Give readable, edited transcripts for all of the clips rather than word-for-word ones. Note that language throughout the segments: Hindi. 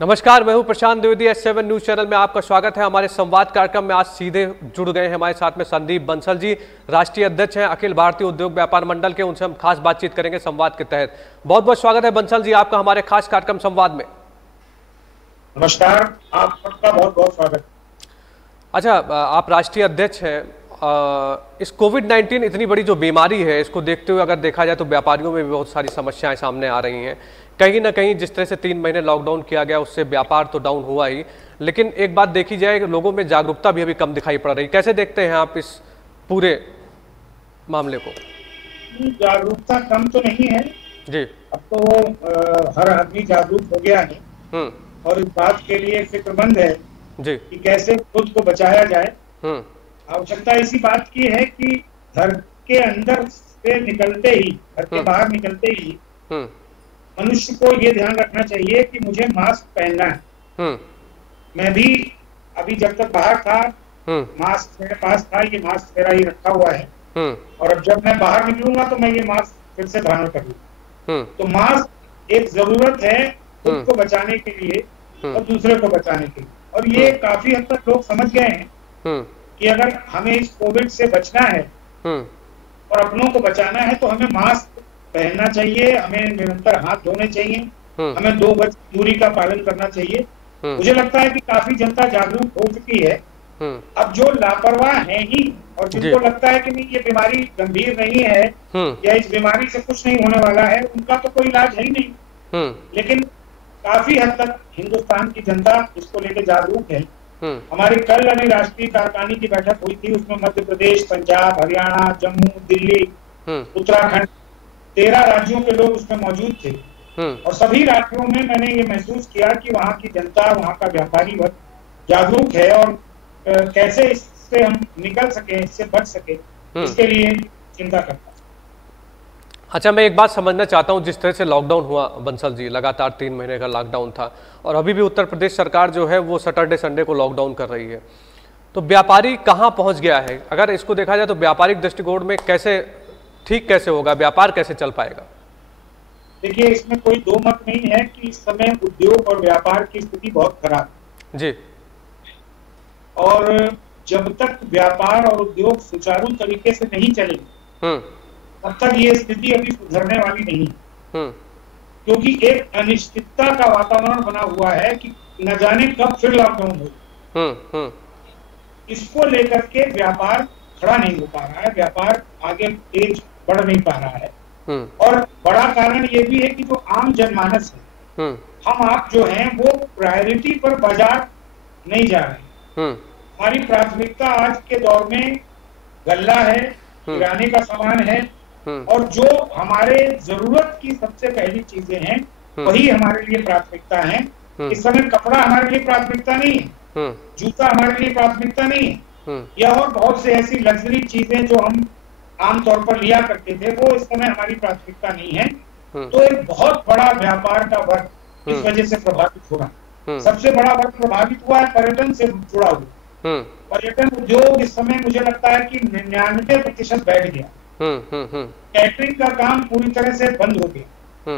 नमस्कार, मैं हूं प्रशांत द्विवेदी। S7 न्यूज चैनल में आपका स्वागत है। हमारे संवाद कार्यक्रम में आज सीधे जुड़ गए हैं हमारे साथ में संदीप बंसल जी, राष्ट्रीय अध्यक्ष हैं अखिल भारतीय उद्योग व्यापार मंडल के। उनसे हम खास बातचीत करेंगे संवाद के तहत। बहुत बहुत स्वागत है बंसल जी आपका हमारे खास कार्यक्रम संवाद में। नमस्कार, आप सबका बहुत बहुत स्वागत। अच्छा, आप राष्ट्रीय अध्यक्ष हैं। इस कोविड-19 इतनी बड़ी जो बीमारी है, इसको देखते हुए अगर देखा जाए तो व्यापारियों में भी बहुत सारी समस्याएं सामने आ रही हैं। कहीं ना कहीं जिस तरह से 3 महीने लॉकडाउन किया गया उससे व्यापार तो डाउन हुआ ही, लेकिन एक बात देखी जाए कि लोगों में जागरूकता भी अभी कम दिखाई पड़ रही। कैसे देखते हैं आप इस पूरे मामले को? जागरूकता कम तो नहीं है जी। अब तो हर आदमी जागरूक हो गया है और इस बात के लिए फिक्रमंद है जी कि कैसे खुद को बचाया जाए। आवश्यकता इसी बात की है कि घर के अंदर से निकलते ही, घर के बाहर निकलते ही मनुष्य को ये ध्यान रखना चाहिए कि मुझे मास्क पहनना है। मैं भी अभी जब तक बाहर था मास्क मेरे पास था, ये मास्क मेरा ही रखा हुआ है और अब जब मैं बाहर निकलूंगा तो मैं ये मास्क फिर से धारण करूंगा। तो मास्क एक जरूरत है खुद को बचाने के लिए और दूसरे को बचाने के लिए, और ये काफी हद तक लोग समझ गए हैं कि अगर हमें इस कोविड से बचना है और अपनों को बचाना है तो हमें मास्क पहनना चाहिए, हमें निरंतर हाथ धोने चाहिए, हमें 2 गज दूरी का पालन करना चाहिए। मुझे लगता है कि काफी जनता जागरूक हो चुकी है। अब जो लापरवाह हैं ही और जिनको लगता है कि नहीं ये बीमारी गंभीर नहीं है या इस बीमारी से कुछ नहीं होने वाला है, उनका तो कोई इलाज है ही नहीं। लेकिन काफी हद तक हिंदुस्तान की जनता इसको लेकर जागरूक है। हमारी कल अभी राष्ट्रीय कार्यकारिणी की बैठक हुई थी, उसमें मध्य प्रदेश, पंजाब, हरियाणा, जम्मू, दिल्ली, उत्तराखंड 13 राज्यों के लोग उसमें मौजूद थे और सभी राज्यों में मैंने ये महसूस किया कि वहाँ की जनता, वहाँ का व्यापारी वर्ग जागरूक है और कैसे इससे हम निकल सके, इससे बच सके, इसके लिए चिंता करता है। अच्छा, मैं एक बात समझना चाहता हूं, जिस तरह से लॉकडाउन हुआ बंसल जी, लगातार 3 महीने का लॉकडाउन था और अभी भी उत्तर प्रदेश सरकार जो है वो सैटरडे संडे को लॉकडाउन कर रही है, तो व्यापारी कहां पहुंच गया है? अगर इसको देखा जाए तो व्यापारिक दृष्टिकोण में कैसे होगा, व्यापार कैसे चल पाएगा? देखिए, इसमें कोई दो मत नहीं है कि इस समय उद्योग और व्यापार की स्थिति बहुत खराब है जी। और जब तक व्यापार और उद्योग सुचारू तरीके से नहीं चलेंगे तब तक ये स्थिति अभी सुधरने वाली नहीं, क्योंकि एक अनिश्चितता का वातावरण बना हुआ है कि न जाने कब फिर लॉकडाउन हो। इसको लेकर के व्यापार खड़ा नहीं हो पा रहा है, व्यापार आगे तेज बढ़ नहीं पा रहा है और बड़ा कारण ये भी है कि जो आम जनमानस है, हम आप जो हैं वो प्रायोरिटी पर बाजार नहीं जा रहे हैं। हमारी प्राथमिकता आज के दौर में गल्ला है, किराने का सामान है और जो हमारे जरूरत की सबसे पहली चीजें हैं वही हमारे लिए प्राथमिकता है। इस समय कपड़ा हमारे लिए प्राथमिकता नहीं है, जूता हमारे लिए प्राथमिकता नहीं है, या और बहुत से ऐसी लग्जरी चीजें जो हम आमतौर पर लिया करते थे वो इस समय हमारी प्राथमिकता नहीं है। तो एक बहुत बड़ा व्यापार का वर्ग इस वजह से प्रभावित हो रहा। सबसे बड़ा वर्ग प्रभावित हुआ है पर्यटन से जुड़ा हुआ। पर्यटन उद्योग इस समय मुझे लगता है कि 99% बैठ गया। कैटरिंग का काम पूरी तरह से बंद हो गया।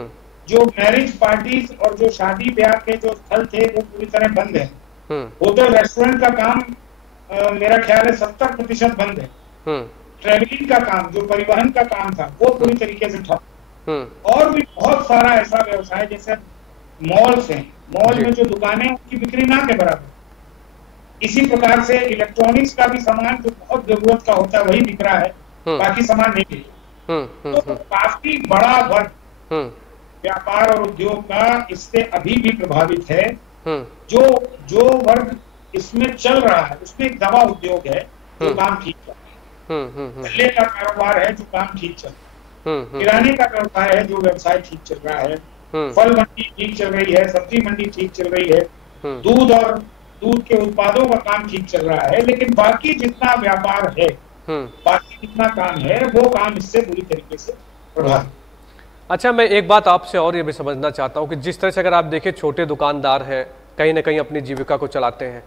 जो मैरिज पार्टीज और जो शादी ब्याह के जो स्थल थे वो पूरी तरह बंद है। होटल रेस्टोरेंट का काम मेरा ख्याल है 70% बंद है। ट्रेवलिंग का काम, जो परिवहन का काम था, वो पूरी तरीके से ठप। और भी बहुत सारा ऐसा व्यवसाय जैसे मॉल्स हैं, मॉल में जो दुकानें उनकी बिक्री ना के बराबर। इसी प्रकार से इलेक्ट्रॉनिक्स का भी सामान जो बहुत जरूरत का होता है वही बिक रहा है, बाकी सामान नहीं बिक। तो काफी बड़ा वर्ग व्यापार और उद्योग का इससे अभी भी प्रभावित है। जो वर्ग इसमें चल रहा है उसमें एक दवा उद्योग है जो काम ठीक चल रहा है, गल्ले का कारोबार है जो काम ठीक चल रहा है, किराने का कारोबार है जो व्यवसाय ठीक चल रहा है, फल मंडी ठीक चल रही है, सब्जी मंडी ठीक चल रही है, दूध और दूध के उत्पादों का काम ठीक चल रहा है। लेकिन बाकी जितना व्यापार है, बाकी जितना काम है वो काम इससे बुरी तरीके से प्रभावित। अच्छा, मैं एक बात आपसे और ये भी समझना चाहता हूँ कि जिस तरह से अगर आप देखें छोटे दुकानदार हैं, कहीं ना कहीं अपनी जीविका को चलाते हैं,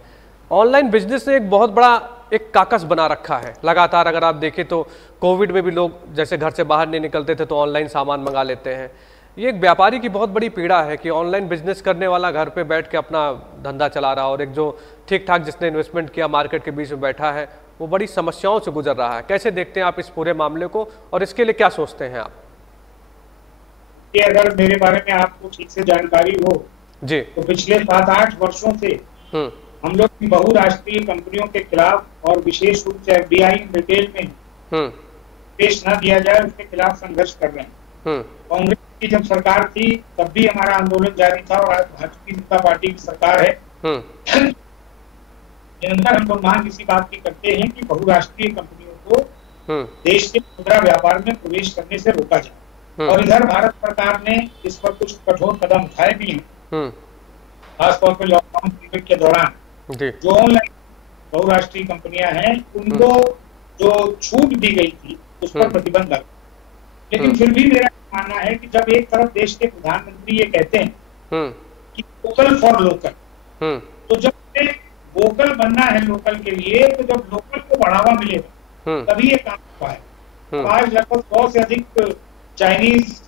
ऑनलाइन बिजनेस ने एक बहुत बड़ा एक काकस बना रखा है। लगातार अगर आप देखें तो कोविड में भी लोग जैसे घर से बाहर नहीं निकलते थे तो ऑनलाइन सामान मंगा लेते हैं, ये एक व्यापारी की बहुत बड़ी पीड़ा है कि ऑनलाइन बिजनेस करने वाला घर पे बैठ के अपना धंधा चला रहा है और एक जो ठीक ठाक जिसने इन्वेस्टमेंट किया मार्केट के बीच में बैठा है वो बड़ी समस्याओं से गुजर रहा है। कैसे देखते हैं आप इस पूरे मामले को और इसके लिए क्या सोचते हैं आप? कि अगर मेरे बारे में आपको ठीक से जानकारी हो जी, तो पिछले 7-8 वर्षों से हम लोग बहुराष्ट्रीय कंपनियों के खिलाफ और विशेष रूप से एफडीआई रिटेल में पेश न दिया जाए उसके खिलाफ संघर्ष कर रहे हैं। कांग्रेस की जब सरकार थी तब भी हमारा आंदोलन जारी था और आज भारतीय जनता पार्टी की सरकार है। निरंतर हम लोग मांग इसी बात की करते हैं कि बहुराष्ट्रीय कंपनियों को देश के खुदरा व्यापार में प्रवेश करने से रोका जाए और इधर भारत सरकार ने इस पर कुछ कठोर कदम उठाए भी हैं। खासतौर पर लॉकडाउन पीरियड के दौरान जो ऑनलाइन बहुराष्ट्रीय कंपनियां हैं उनको जो छूट दी गई थी उस पर प्रतिबंध लगा। लेकिन फिर भी मेरा मानना है कि जब एक तरफ देश के प्रधानमंत्री ये कहते हैं कि वोकल फॉर लोकल, तो जब वोकल बनना है लोकल के लिए तो जब लोकल को बढ़ावा मिलेगा तभी ये काम हो पाएगा। आज लगभग 100 से अधिक चाइनीज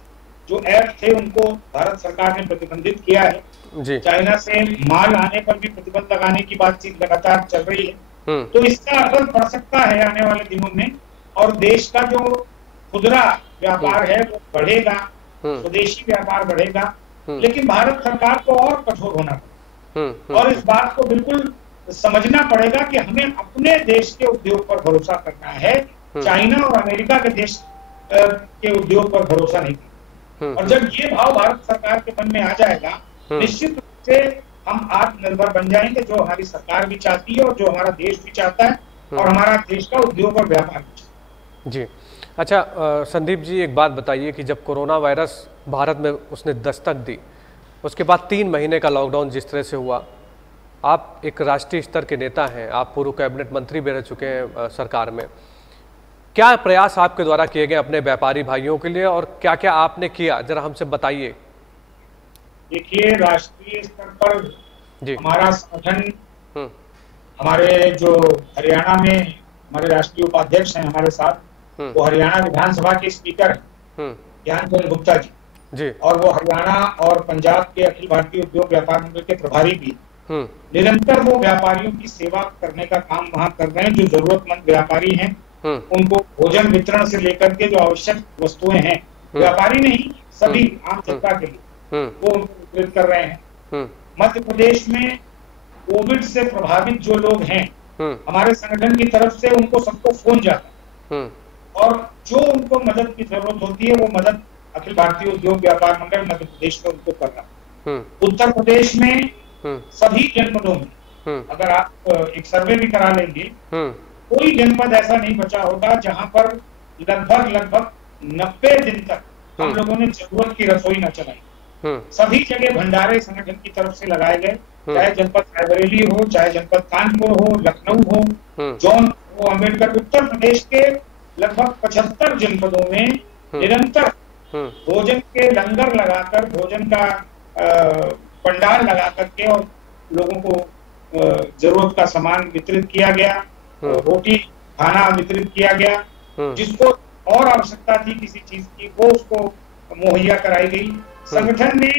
जो ऐप थे उनको भारत सरकार ने प्रतिबंधित किया है। चाइना से माल आने पर भी प्रतिबंध लगाने की बातचीत लगातार चल रही है। तो इसका असर पड़ सकता है आने वाले दिनों में और देश का जो खुदरा व्यापार है वो बढ़ेगा, स्वदेशी व्यापार बढ़ेगा। लेकिन भारत सरकार को और कठोर होना पड़ेगा और इस बात को बिल्कुल समझना पड़ेगा कि हमें अपने देश के उद्योग पर भरोसा करना है, चाइना और अमेरिका के देश के उद्योग पर भरोसा नहीं करना। और जब ये भाव भारत सरकार के मन में आ जाएगा निश्चित रूप से हम आत्मनिर्भर बन जाएंगे, जो हमारी सरकार भी चाहती है और जो हमारा देश भी चाहता है और हमारा देश का उद्योग और व्यापार भी चाहता है। जी, अच्छा संदीप जी एक बात बताइए कि जब कोरोना वायरस भारत में उसने दस्तक दी उसके बाद 3 महीने का लॉकडाउन जिस तरह से हुआ, आप एक राष्ट्रीय स्तर के नेता हैं, आप पूर्व कैबिनेट मंत्री भी रह चुके हैं सरकार में, क्या प्रयास आपके द्वारा किए गए अपने व्यापारी भाइयों के लिए और क्या क्या आपने किया जरा हमसे बताइए। देखिए राष्ट्रीय स्तर पर हमारा संगठन, हमारे जो हरियाणा में हमारे राष्ट्रीय उपाध्यक्ष हैं हमारे साथ, वो हरियाणा विधानसभा के स्पीकर हैं ज्ञानचंद गुप्ता जी, और वो हरियाणा और पंजाब के अखिल भारतीय उद्योग व्यापार मंडल के प्रभारी भी। निरंतर वो व्यापारियों की सेवा करने का काम वहाँ कर रहे हैं। जो जरूरतमंद व्यापारी हैं उनको भोजन वितरण से लेकर के जो आवश्यक वस्तुएं हैं, व्यापारी नहीं सभी आम जनता के लिए वो उनको वितरित कर रहे हैं। मध्य प्रदेश में कोविड से प्रभावित जो लोग हैं हमारे संगठन की तरफ से उनको सबको फोन जाता है और जो उनको मदद की जरूरत होती है वो मदद अखिल भारतीय उद्योग व्यापार मंडल मध्य प्रदेश में उनको कर रहा है। उत्तर प्रदेश में सभी जनपदों में अगर आप एक सर्वे भी करा लेंगे कोई जनपद ऐसा नहीं बचा होगा जहां पर लगभग 90 दिन तक हम लोगों ने जरूरत की रसोई न चलाई। सभी जगह भंडारे संगठन की तरफ से लगाए गए, चाहे जनपद रायबरेली हो, चाहे जनपद कानपुर हो, लखनऊ हो, जौनपुर हो, अम्बेडकर। उत्तर प्रदेश के लगभग 75 जनपदों में निरंतर भोजन के लंगर लगाकर, भोजन का पंडाल लगा करके और लोगों को जरूरत का सामान वितरित किया गया, रोटी खाना वितरित किया गया। जिसको और आवश्यकता थी किसी चीज की वो उसको मुहैया कराई गई। संगठन ने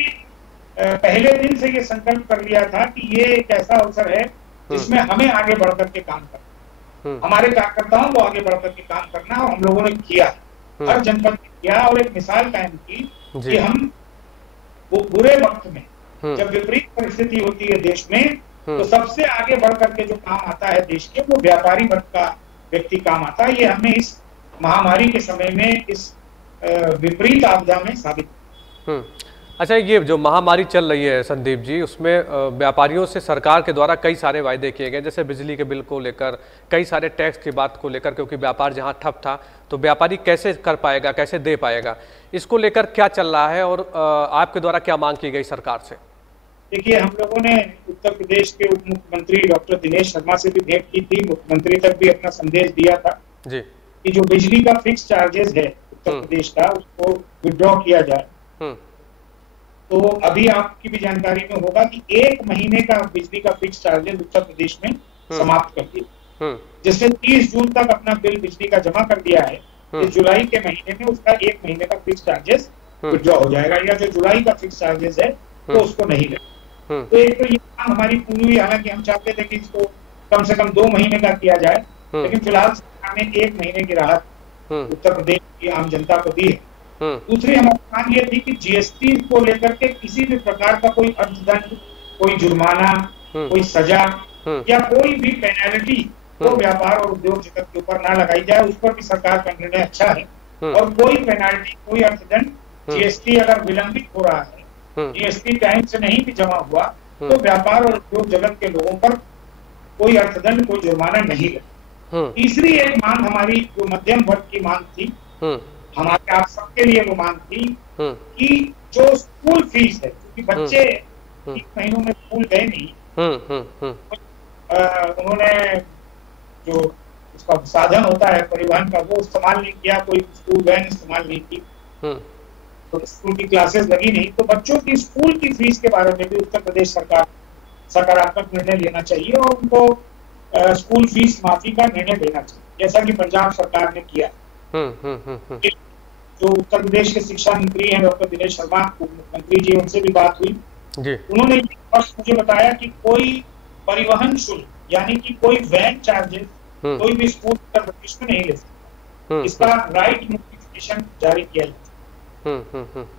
पहले दिन से ये संकल्प कर लिया था कि ये एक ऐसा अवसर है जिसमें हमें आगे बढ़ करके काम करना, हमारे कार्यकर्ताओं को आगे बढ़ करके काम करना, और हम लोगों ने किया, हर जनपद में किया और एक मिसाल कायम की कि हम वो बुरे वक्त में जब विपरीत परिस्थिति होती है देश में तो सबसे आगे बढ़ करके जो काम आता है देश के वो व्यापारी वर्ग का व्यक्ति काम आता है। ये हमने इस महामारी के समय में इस विपरीत आपदा में साबित। अच्छा, ये जो महामारी चल रही है संदीप जी, उसमें व्यापारियों से सरकार के द्वारा कई सारे वायदे किए गए, जैसे बिजली के बिल को लेकर, कई सारे टैक्स की बात को लेकर, क्योंकि व्यापार जहां ठप था तो व्यापारी कैसे कर पाएगा, कैसे दे पाएगा, इसको लेकर क्या चल रहा है और आपके द्वारा क्या मांग की गई सरकार से? देखिए, हम लोगों ने उत्तर प्रदेश के उप मुख्यमंत्री डॉक्टर दिनेश शर्मा से भी भेंट की थी, मुख्यमंत्री तक भी अपना संदेश दिया था जी कि जो बिजली का फिक्स चार्जेस है उत्तर प्रदेश का उसको विड्रॉ किया जाए। तो अभी आपकी भी जानकारी में होगा कि 1 महीने का बिजली का फिक्स चार्जेस उत्तर प्रदेश में समाप्त कर दिया, जिसने 30 जून तक अपना बिल बिजली का जमा कर दिया है। इस जुलाई के महीने में उसका 1 महीने का फिक्स चार्जेस विड्रॉ हो जाएगा, या जो जुलाई का फिक्स चार्जेस है तो उसको नहीं लगेगा। तो एक तो ये मांग हमारी पूरी हुई, हालांकि हम चाहते थे कि इसको कम से कम 2 महीने का किया जाए, लेकिन फिलहाल सरकार ने 1 महीने की राहत उत्तर प्रदेश की आम जनता को दी है। दूसरी हमारी मांग ये थी कि जीएसटी को लेकर के किसी भी प्रकार का कोई अर्थदंड, कोई जुर्माना, कोई सजा या कोई भी पेनल्टी तो व्यापार और उद्योग जगत के ऊपर ना लगाई जाए। उस पर भी सरकार का निर्णय अच्छा है, और कोई पेनल्टी, कोई अर्थदंड, जीएसटी अगर विलंबित हो रहा है, जीएसटी टाइम से नहीं भी जमा हुआ, तो व्यापार और उद्योग जगत के लोगों पर कोई अर्थदंड, कोई जुर्माना नहीं लगे। तीसरी एक मांग हमारी जो मध्यम वर्ग की मांग थी, हमारे आप सबके लिए वो मांग थी कि जो स्कूल फीस है, क्योंकि बच्चे 3 महीनों में स्कूल गए नहीं, उन्होंने जो उसका साधन होता है परिवहन का वो इस्तेमाल नहीं किया, कोई स्कूल वैन इस्तेमाल नहीं की, तो स्कूल की क्लासेस लगी नहीं, तो बच्चों की स्कूल की फीस के बारे में भी उत्तर प्रदेश सरकार सकारात्मक निर्णय लेना चाहिए और उनको स्कूल फीस माफी का निर्णय लेना चाहिए, जैसा कि पंजाब सरकार ने किया। जो उत्तर प्रदेश के शिक्षा मंत्री हैं डॉक्टर दिनेश शर्मा, मुख्यमंत्री जी, उनसे भी बात हुई जी। उन्होंने मुझे बताया कि कोई परिवहन शुल्क, यानी कि कोई वैन चार्जेस कोई भी स्कूल उत्तर प्रदेश में नहीं ले सकता, इसका राइट नोटिफिकेशन जारी किया जाता।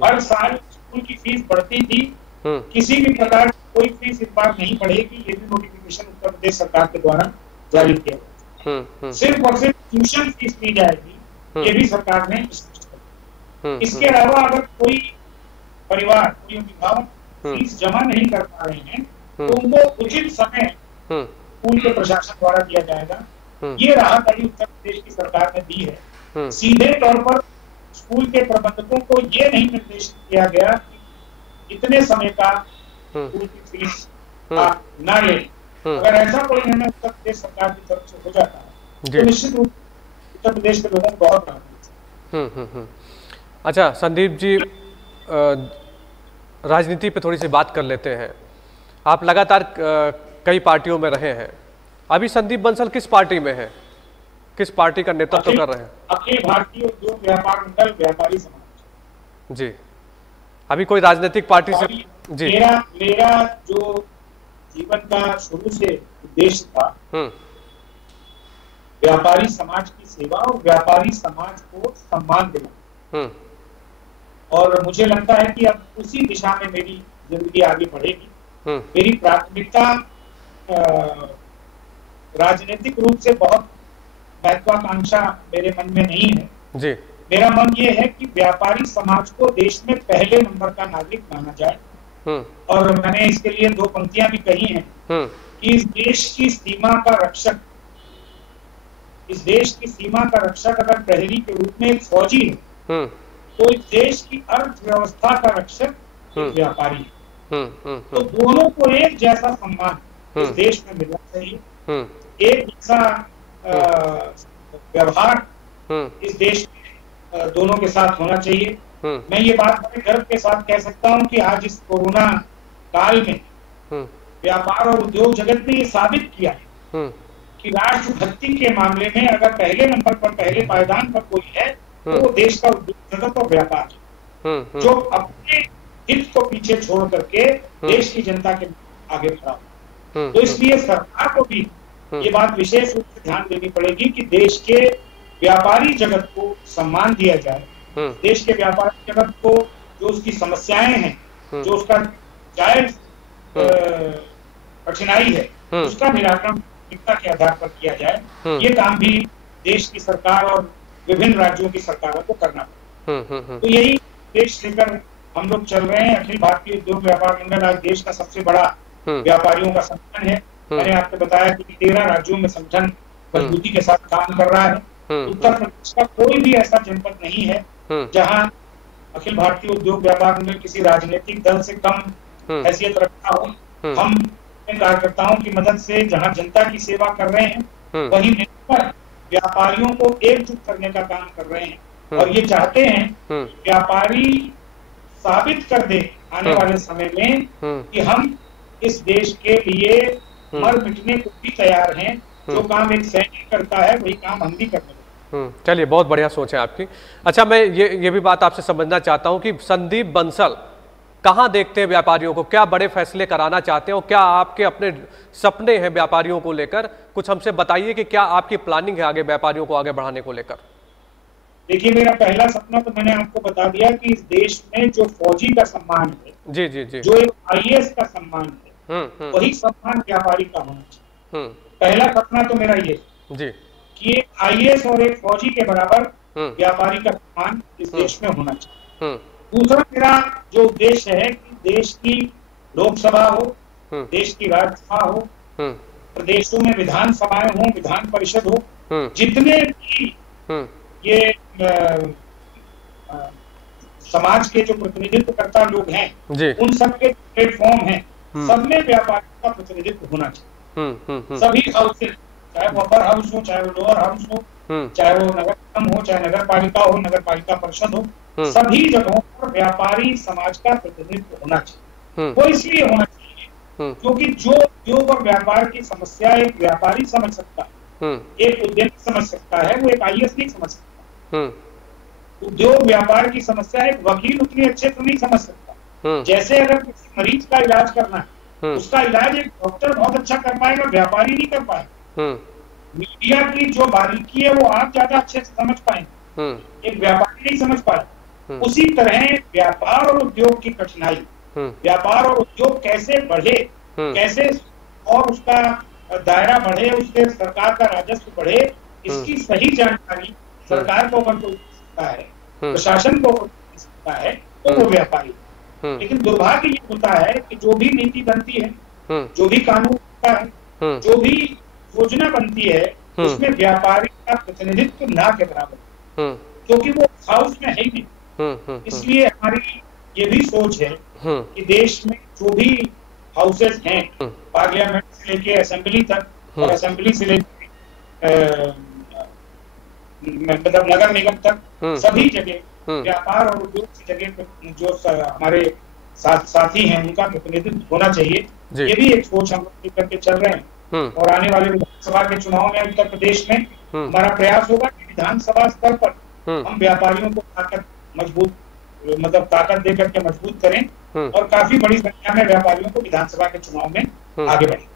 हर साल स्कूल की फीस बढ़ती थी, किसी भी प्रकार की कोई फीस इस बार नहीं बढ़ेगी, ये भी नोटिफिकेशन उत्तर प्रदेश सरकार के द्वारा जारी किया गया। सिर्फ और सिर्फ ट्यूशन फीस दी जाएगी, ये भी सरकार ने स्पष्ट किया। इसके अलावा अगर कोई परिवार, कोई अभिभावक फीस जमा नहीं कर पा रहे हैं, तो उनको उचित समय स्कूल के प्रशासन द्वारा दिया जाएगा। ये राहत अभी उत्तर प्रदेश की सरकार ने दी है। सीधे तौर पर स्कूल के प्रबंधकों को ये नहीं निर्देशित किया गया कि इतने समय का स्कूल की फीस ना ले। अगर ऐसा कोई निर्णय उत्तर प्रदेश सरकार की तरफ से हो जाता है तो निश्चित रूप से उत्तर प्रदेश के लोगों को बहुत राहत। अच्छा संदीप जी, राजनीति पे थोड़ी सी बात कर लेते हैं। आप लगातार कई पार्टियों में रहे हैं, अभी संदीप बंसल किस पार्टी में है, किस पार्टी का नेतृत्व कर रहे हैं? अखिल भारतीय उद्योग व्यापार मंडल व्यापारी समाज जी। अभी कोई राजनीतिक पार्टी से जी? मेरा जो जीवन का शुरू से उद्देश्य था व्यापारी समाज की सेवा और व्यापारी समाज को सम्मान देना, और मुझे लगता है कि अब उसी दिशा में मेरी जिंदगी आगे बढ़ेगी। मेरी प्राथमिकता राजनीतिक रूप से बहुत महत्वाकांक्षा मेरे मन में नहीं है जी। मेरा मन ये है कि व्यापारी समाज को देश में पहले नंबर का नागरिक माना जाए, और मैंने इसके लिए 2 पंक्तियां भी कही हैं कि इस देश की सीमा का रक्षक, इस देश की सीमा का रक्षक अगर प्रहरी के रूप में एक फौजी है, तो इस देश की अर्थव्यवस्था का रक्षक एक व्यापारी है। तो दोनों को एक जैसा सम्मान इस देश में मिलना चाहिए, एक जैसा व्यवहार इस देश में दोनों के साथ होना चाहिए। मैं ये बात बड़े गर्व के साथ कह सकता हूँ कि आज इस कोरोना काल में व्यापार और उद्योग जगत ने ये साबित किया है कि राष्ट्रभक्ति के मामले में अगर पहले नंबर पर, पहले पायदान पर कोई है तो वो देश का उद्योग जगत और व्यापार है, जो अपने हित को पीछे छोड़ करके देश की जनता के आगे बढ़ा। तो इसलिए सरकार को भी ये बात विशेष रूप से ध्यान देनी पड़ेगी कि देश के व्यापारी जगत को सम्मान दिया जाए, देश के व्यापारी जगत को जो उसकी समस्याएं हैं, जो उसका जायज कठिनाई है, उसका निराकरण प्राथमिकता के आधार पर किया जाए। ये काम भी देश की सरकार और विभिन्न राज्यों की सरकारों को करना पड़ेगा। तो यही देश लेकर हम लोग चल रहे हैं। अखिल भारतीय उद्योग व्यापार मंडल आज देश का सबसे बड़ा व्यापारियों का संगठन है। मैंने आपको बताया कि 13 राज्यों में संगठन मजबूती के साथ काम कर रहा है। उत्तर प्रदेश का कोई भी ऐसा जनपद नहीं है जहां अखिल भारतीय उद्योग व्यापार मंडल किसी राजनीतिक दल से कम हैसियत रखता हो। हम कार्यकर्ताओं की मदद से जहां जनता की सेवा कर रहे हैं, वहीं मिलकर व्यापारियों को एकजुट करने का काम कर रहे हैं, और ये चाहते हैं व्यापारी साबित कर दे आने वाले समय में कि हम इस देश के लिए मर मिटने को भी तैयार हैं। जो काम एक सैनिक करता है वही काम हम भी करने चलिए, बहुत बढ़िया सोच है आपकी। अच्छा, मैं ये भी बात आपसे समझना चाहता हूं कि संदीप बंसल कहाँ देखते हैं व्यापारियों को, क्या बड़े फैसले कराना चाहते हैं और क्या आपके अपने सपने हैं व्यापारियों को लेकर? कुछ हमसे बताइए कि क्या आपकी प्लानिंग है आगे व्यापारियों को आगे बढ़ाने को लेकर? देखिए, मेरा पहला सपना तो मैंने आपको बता दिया कि इस देश में जो फौजी का सम्मान है, जी जी जी, जो एक IAS का सम्मान है, वही सम्मान व्यापारी का होना चाहिए। पहला सपना तो मेरा ये जी कि एक IAS और एक फौजी के बराबर व्यापारी का सम्मान इस देश में होना चाहिए। दूसरा मेरा जो उद्देश्य है कि देश की लोकसभा हो, देश की राज्यसभा हो, प्रदेशों में विधानसभाएं हो, विधान परिषद हो, जितने भी ये समाज के जो प्रतिनिधित्व करता लोग हैं, उन सबके प्लेटफॉर्म हैं, सब में व्यापार का प्रतिनिधित्व होना चाहिए। सभी हाउसेज, चाहे वो अपर हाउस हो, चाहे वो लोअर हाउस हो, चाहे वो नगर निगम हो, चाहे नगर पालिका हो, नगर पालिका परिषद हो, सभी जगहों पर व्यापारी समाज का प्रतिनिधित्व होना चाहिए। वो इसलिए होना चाहिए क्योंकि जो उद्योग और व्यापार की समस्या एक व्यापारी समझ सकता है, एक उद्यमी समझ सकता है, वो एक IAS नहीं समझ सकता। उद्योग व्यापार की समस्या एक वकील उतनी अच्छे से नहीं समझ सकता। जैसे अगर किसी मरीज का इलाज करना है, उसका इलाज एक डॉक्टर बहुत अच्छा कर पाएगा, व्यापारी नहीं कर पाएगा। मीडिया की जो बारीकी है वो आप ज्यादा अच्छे से समझ पाएंगे, एक व्यापारी नहीं समझ पाएगा। उसी तरह व्यापार और उद्योग की कठिनाई, व्यापार और उद्योग कैसे बढ़े, कैसे और उसका दायरा बढ़े, उससे सरकार का राजस्व बढ़े, इसकी सही जानकारी सरकार को अगर कोई सकता है, प्रशासन को कोई सकता है, तो वो व्यापारी। लेकिन दुर्भाग्य ये होता है कि जो भी नीति बनती है, जो भी कानून बनता है, जो भी योजना बनती है, उसमें व्यापारी का प्रतिनिधित्व ना के बराबर, क्योंकि वो हाउस में है ही नहीं। इसलिए हमारी ये भी सोच है कि देश में जो भी हाउसेज हैं, पार्लियामेंट से लेके असेंबली तक और असेंबली से लेके मतलब नगर निगम तक, सभी जगह व्यापार और उद्योग की जगह जो हमारे साथी हैं उनका प्रतिनिधित्व होना चाहिए। ये भी एक सोच हम लोग करके चल रहे हैं। और आने वाले विधानसभा के चुनाव में उत्तर प्रदेश में हमारा प्रयास होगा कि विधानसभा स्तर पर हम व्यापारियों को ताकत दे करके मजबूत करें और काफी बड़ी संख्या में व्यापारियों को विधानसभा के चुनाव में आगे बढ़े।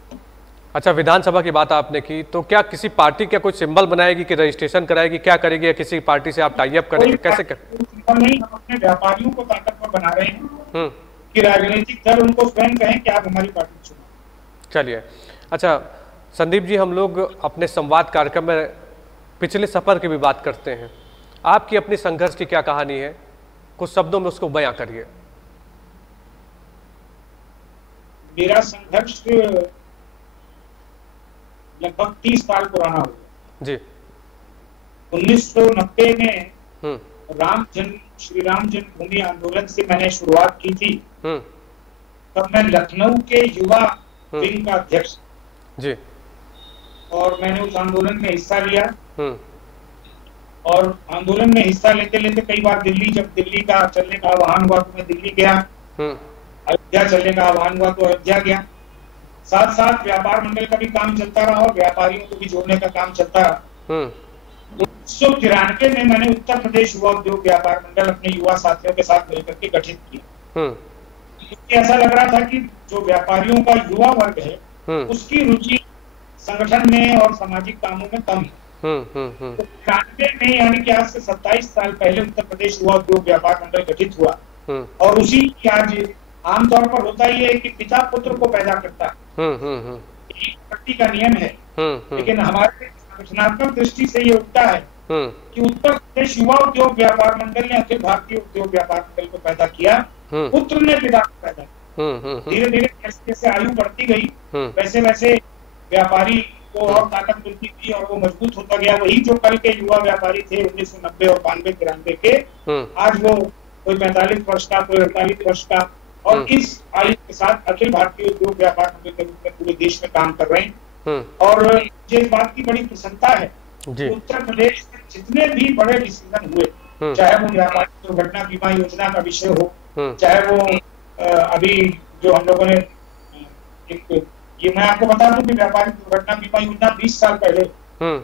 अच्छा, विधानसभा की बात आपने की, तो क्या किसी पार्टी का कोई सिंबल बनाएगी कि रजिस्ट्रेशन कराएगी, क्या करेगी, या किसी पार्टी से आप टाई अप करेंगे, कैसे नहीं, हम अपने व्यापारियों को ताकतवर बना रहे हैं कि राजनीतिक दल उनको स्वयं कहें कि आप हमारी पार्टी चुनो। चलिए, अच्छा संदीप जी, हम लोग अपने संवाद कार्यक्रम में पिछले सफर की भी बात करते हैं। आपकी अपनी संघर्ष की क्या कहानी है, कुछ शब्दों में उसको बयां करिए। मेरा संघर्ष लगभग 30 साल पुराना हो जी। 1990 में श्री राम जन्मभूमि आंदोलन से मैंने शुरुआत की थी। तब मैं लखनऊ के युवा विंग का अध्यक्ष जी, और मैंने उस आंदोलन में हिस्सा लिया। और आंदोलन में हिस्सा लेते लेते कई बार जब दिल्ली का चलने का आह्वान हुआ तो मैं दिल्ली गया, अयोध्या चलने का आह्वान हुआ तो अयोध्या गया। साथ साथ व्यापार मंडल का भी काम चलता रहा और व्यापारियों को भी जोड़ने का काम चलता रहा। 1993 में मैंने उत्तर प्रदेश युवा उद्योग व्यापार मंडल अपने युवा साथियों के साथ मिलकर के गठित किया। क्योंकि ऐसा लग रहा था कि जो व्यापारियों का युवा वर्ग है उसकी रुचि संगठन में और सामाजिक कामों में कम है। तो 93 में यानी कि आज से 27 साल पहले उत्तर प्रदेश युवा उद्योग व्यापार मंडल गठित हुआ। और उसी की आज आमतौर पर होता ही है कि पिता पुत्र को पैदा करता है, का नियम है। लेकिन हमारे संगठनात्मक दृष्टि से ये उठता है कि उत्तर प्रदेश युवा उद्योग व्यापार मंडल ने अखिल भारतीय उद्योग व्यापार मंडल को पैदा किया, पुत्र ने पिता को पैदा किया। धीरे धीरे जैसे जैसे आयु बढ़ती गई वैसे वैसे व्यापारी को और ताकत मिलती गई और वो मजबूत होता गया। वही जो कल के युवा व्यापारी थे 1990 और 92-93 के, आज वो कोई 45 वर्ष का, कोई 48 वर्ष का, और इस आयु के साथ अखिल भारतीय उद्योग व्यापार मंडल के रूप में पूरे देश में काम कर रहे हैं। और मुझे इस बात की बड़ी प्रसन्नता है कि उत्तर प्रदेश में जितने भी बड़े डिसीजन हुए, चाहे वो व्यापारी दुर्घटना बीमा योजना का विषय हो, चाहे वो अभी जो हम लोगों ने ये मैं आपको बता दूं कि व्यापारी दुर्घटना बीमा योजना 20 साल पहले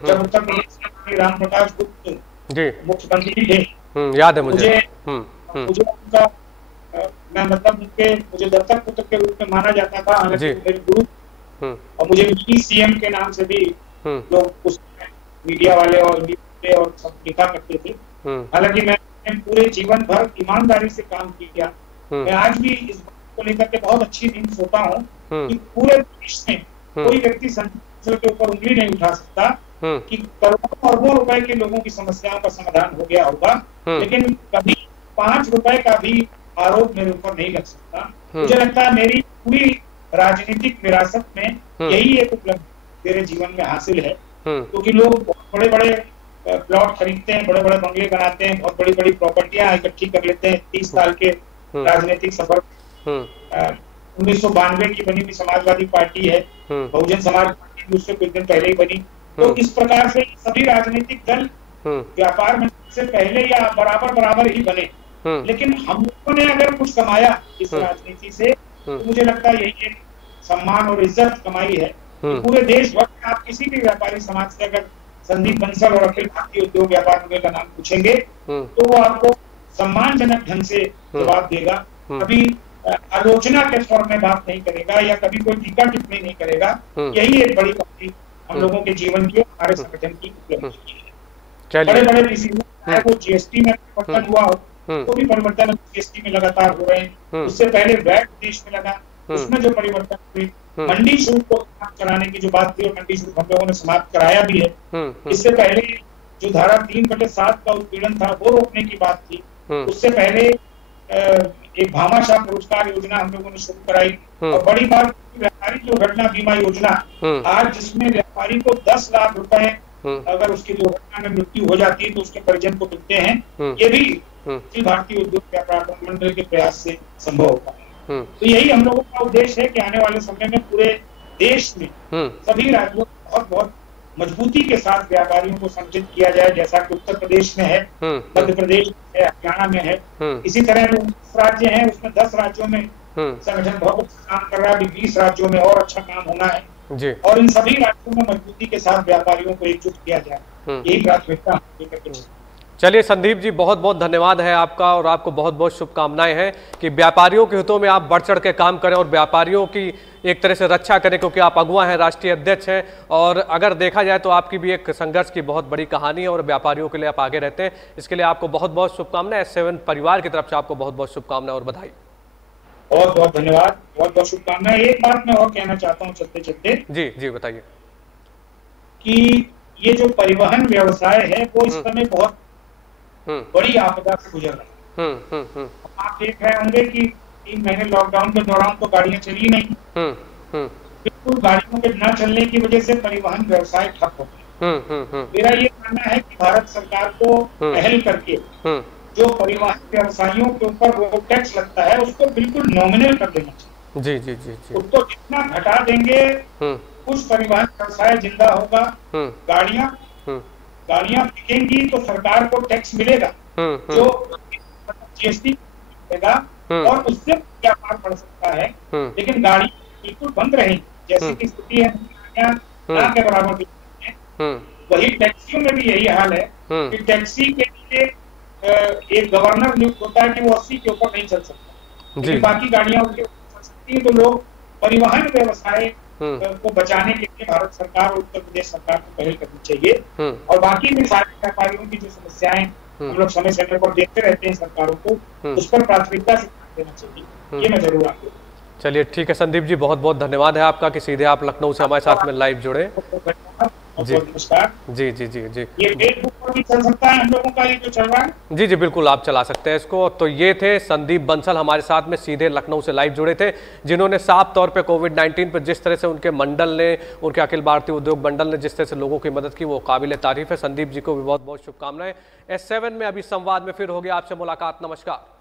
जब उत्तर प्रदेश माननीय राम प्रकाश गुप्त जी मुख्यमंत्री थे, याद है मुझे। मुझे उनका मैं मतलब उनके मुझे दत्तक पुत्र के रूप में माना जाता था, हालांकि मेरे गुरु, और मुझे मिनी सीएम के नाम से भी लोग उस मीडिया वाले और सब लिखा करते थे। हालांकि मैं पूरे जीवन भर ईमानदारी से काम किया। मैं आज भी इस बात को लेकर के बहुत अच्छी नींद सोता हूँ कि पूरे देश में कोई व्यक्ति संसद के ऊपर उंगली नहीं उठा सकता कि करोड़ों अरबों रुपए के लोगों की समस्याओं का समाधान हो गया होगा, लेकिन कभी 5 रुपए का भी आरोप मेरे ऊपर नहीं लग सकता। मुझे लगता है मेरी पूरी राजनीतिक विरासत में यही एक उपलब्धि मेरे जीवन में हासिल है, क्योंकि लोग बहुत बड़े बड़े प्लॉट खरीदते हैं, बड़े बड़े बंगले बनाते हैं, बहुत बड़ी बड़ी प्रॉपर्टियां इकट्ठी कर लेते हैं। 30 साल के राजनीतिक सफर, 1992 की बनी हुई समाजवादी पार्टी है, बहुजन समाज पार्टी उससे कुछ दिन पहले ही बनी। तो इस प्रकार से सभी राजनीतिक दल व्यापार में से पहले या बराबर ही बने, लेकिन हम लोगों ने अगर कुछ कमाया इस राजनीति से तो मुझे लगता है यही एक सम्मान और इज्जत कमाई है। पूरे देश भर में आप किसी भी व्यापारी समाज से अगर संदीप बंसल और अखिल भारतीय उद्योग व्यापार मंडल का नाम पूछेंगे तो वो आपको सम्मानजनक ढंग से जवाब देगा। कभी आलोचना के स्वर में बात नहीं करेगा या कभी कोई टीका टिप्पणी नहीं करेगा। यही एक बड़ी बात हम लोगों के जीवन की, हमारे संगठन की उपलब्धि है। बड़े बड़े डिसीजन, चाहे वो जीएसटी में परिवर्तन हुआ हो तो भी परिवर्तन जीएसटी में लगातार हो रहे हैं। उससे पहले वैट देश में लगा, उसमें जो परिवर्तन हुए, मंडी शुल्क को समाप्त कराने की जो बात थी और मंडी शुल्क हम लोगों ने समाप्त कराया भी है। इससे पहले जो धारा 3/7 का उत्पीड़न था वो रोकने की बात थी। उससे पहले एक भामाशाह पुरस्कार योजना हम लोगों ने शुरू कराई, और बड़ी बात व्यापारी दुर्घटना बीमा योजना, आज जिसमें व्यापारी को 10 लाख रुपए अगर उसकी दुर्घटना में मृत्यु हो जाती है तो उसके परिजन को मिलते हैं। ये भी भारतीय उद्योग व्यापार मंडल के प्रयास से संभव होता है। तो यही हम लोगों का उद्देश्य है कि आने वाले समय में पूरे देश में सभी राज्यों को बहुत मजबूती के साथ व्यापारियों को संगठित किया जाए, जैसा कि उत्तर प्रदेश में है, मध्य प्रदेश में है, हरियाणा में है। इसी तरह 19 राज्य हैं, उसमें 10 राज्यों में संगठन बहुत अच्छा काम कर रहा है, अभी 20 राज्यों में और अच्छा काम होना है जी। और इन सभी राज्यों में मजबूती के साथ व्यापारियों को एकजुट किया जाए, यही प्राथमिकता। चलिए संदीप जी, बहुत बहुत धन्यवाद है आपका, और आपको बहुत बहुत शुभकामनाएं हैं कि व्यापारियों के हितों में आप बढ़ चढ़ के काम करें और व्यापारियों की एक तरह से रक्षा करें, क्योंकि आप अगुवा हैं, राष्ट्रीय अध्यक्ष हैं, और अगर देखा जाए तो आपकी भी एक संघर्ष की बहुत बड़ी कहानी है और व्यापारियों के लिए आप आगे रहते हैं। इसके लिए आपको बहुत बहुत शुभकामनाएं। S7 परिवार की तरफ से आपको बहुत बहुत शुभकामनाएं और बधाई। बहुत बहुत धन्यवाद, बहुत बहुत शुभकामनाएं। एक बात मैं और कहना चाहता हूँ चलते चलते। जी जी बताइए। कि ये जो परिवहन व्यवसाय है वो इस समय बहुत बड़ी आपदा से गुजर रहा है। आप देख रहे होंगे कि 3 महीने लॉकडाउन के दौरान तो गाड़ियां चली नहीं, बिल्कुल गाड़ियों के न चलने की वजह से परिवहन व्यवसाय ठप हो गया। मेरा ये मानना है कि भारत सरकार को पहल करके जो परिवहन व्यवसायियों के ऊपर रोड टैक्स लगता है उसको बिल्कुल नॉमिनल कर देना चाहिए। जी जी जी जी। उसको जितना घटा देंगे कुछ परिवहन व्यवसाय जिंदा होगा। गाड़ियां बिकेंगी तो सरकार को टैक्स मिलेगा जो जीएसटी मिलेगा और उससे व्यापार बढ़ सकता है। लेकिन गाड़ी बिल्कुल बंद रहेगी जैसी की स्थिति है, ना के बराबर है। वही टैक्सियों में भी यही हाल है कि टैक्सी के लिए एक गवर्नर नियुक्त होता है कि वो 80 के ऊपर नहीं चल सकता, बाकी गाड़ियां उसके ऊपर चल सकती है। तो लोग परिवहन व्यवसाय को बचाने के लिए भारत सरकार और उत्तर प्रदेश सरकार को पहल करनी चाहिए, और बाकी भी सारे व्यापारियों की जो समस्याएं हम लोग समय समय पर देखते रहते हैं सरकारों को, उस पर प्राथमिकता से ध्यान देना चाहिए। ये मैं जरूर आपको। चलिए ठीक है संदीप जी, बहुत बहुत धन्यवाद है आपका कि सीधे आप लखनऊ से हमारे साथ में लाइव जुड़े। जी नमस्कार। जी जी जी जी। ये फेसबुक पर भी चल सकता है हम लोगों का ये जो चल रहा है? जी जी बिल्कुल, आप चला सकते हैं इसको। तो ये थे संदीप बंसल हमारे साथ में सीधे लखनऊ से लाइव जुड़े थे, जिन्होंने साफ तौर पे कोविड-19 पर जिस तरह से उनके मंडल ने, उनके अखिल भारतीय उद्योग मंडल ने जिस तरह से लोगों की मदद की वो काबिल तारीफ है। संदीप जी को भी बहुत बहुत शुभकामनाएं। S7 में अभी संवाद में फिर होगी आपसे मुलाकात। नमस्कार।